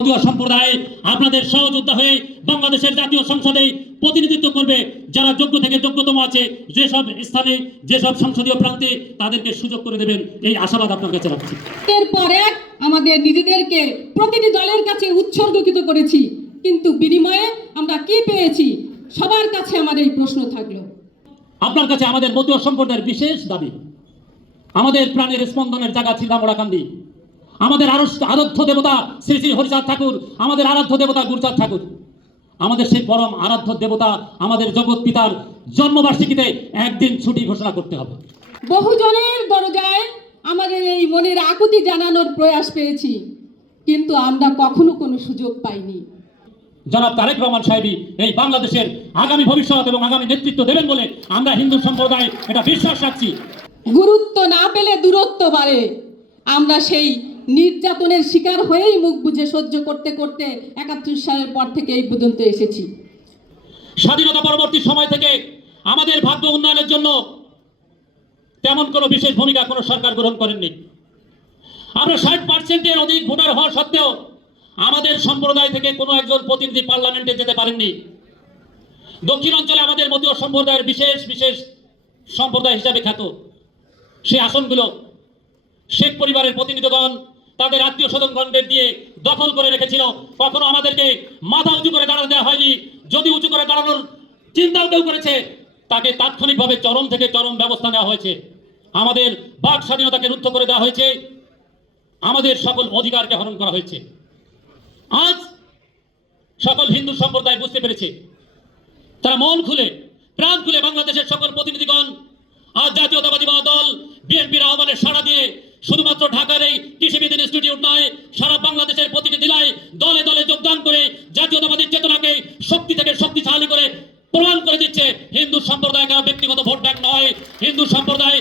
সম্প্রদায় আপনাদের সহযোদ্ধা হয়ে বাংলাদেশের জাতীয় সংসদে প্রতিনিধিত্ব করবে, যারা যোগ্য থেকে যোগ্যতম আছে, যেসব স্থানে যেসব সংসদীয় প্রান্তে তাদেরকে সুযোগ করে দেবেন, এই আশাবাদ আপনার কাছে রাখছি। এরপর এক আমাদের নিজেদেরকে প্রতিটি দলের কাছে উৎসর্গীকৃত করেছি, কিন্তু বিনিময়ে আমরা কি পেয়েছি? সবার কাছে আমার এই প্রশ্ন থাকলো। আপনার কাছে আমাদের মতুয়া সম্প্রদায়ের বিশেষ দাবি, আমাদের প্রাণের স্পন্দনের জায়গা ছিন্দামোড়াকান্দি, আমাদের আরাধ্য দেবতা শ্রী শ্রী হরিচাঁদ ঠাকুর, আমাদের আরাধ্য দেবতা গুরুচাঁদ ঠাকুর, আমাদের সেই পরম আরাধ্য দেবতা আমাদের জগৎ পিতার জন্মবার্ষিকীতে একদিন ছুটি ঘোষণা করতে হবে। বহুজনের দরজায় আমাদের এই মনের আকুতি জানানোর প্রয়াস পেয়েছি, কিন্তু আমরা কখনো কোনো সুযোগ পাইনি। জনাব তারেক রহমান সাহেবই এই বাংলাদেশের আগামী ভবিষ্যৎ এবং আগামী নেতৃত্ব দেবেন বলে আমরা হিন্দু সম্প্রদায় এটা বিশ্বাস রাখছি। গুরুত্ব না পেলে দূরত্ব বাড়ে। আমরা সেই নির্যাতনের শিকার হয়েই মুখ বুজে সহ্য করতে করতে 71 সালের পর থেকে এই পর্যন্ত এসেছি। স্বাধীনতা পরবর্তী সময় থেকে আমাদের ভাগ্য উন্নয়নের জন্য তেমন কোনো বিশেষ ভূমিকা কোনো সরকার গ্রহণ করেননি। আমরা 60%-এর অধিক ভোটার হওয়া সত্ত্বেও আমাদের সম্প্রদায় থেকে কোনো একজন প্রতিনিধি পার্লামেন্টে যেতে পারেননি। দক্ষিণ অঞ্চলে আমাদের মতুয়া সম্প্রদায়ের বিশেষ বিশেষ সম্প্রদায় হিসাবে খ্যাত সেই আসনগুলো শেখ পরিবারের প্রতিনিধিগণ তাদের আত্মীয় স্বজনগণদের দিয়ে দখল করে রেখেছিল। কখনো আমাদেরকে মাথা উঁচু করে দাঁড়াতে দেওয়া হয়নি। যদি উঁচু করে দাঁড়ানোর চিন্তাও কেউ করেছে, তাকে তাৎক্ষণিকভাবে চরম থেকে চরম ব্যবস্থা নেওয়া হয়েছে। আমাদের বাক স্বাধীনতাকে রুদ্ধ করে দেওয়া হয়েছে, আমাদের সকল অধিকারকে হরণ করা হয়েছে। আজ সকল হিন্দু সম্প্রদায় বুঝতে পেরেছে, তারা মন খুলে প্রাণ খুলে বাংলাদেশের সকল প্রতিনিধিগণ আজ জাতীয়তাবাদী দল বিএনপির আহ্বানে সাড়া দিয়ে শুধুমাত্র ঢাকার এই কৃষিবিদ ইনস্টিটিউট নয়, সারা বাংলাদেশের প্রতিটি জেলায় দলে দলে যোগদান করে জাতীয়তাবাদী চেতনাকে শক্তি থেকে শক্তিশালী করে প্রমাণ করে দিচ্ছে হিন্দু সম্প্রদায় কারো ব্যক্তিগত ভোট ব্যাংক নয়। হিন্দু সম্প্রদায়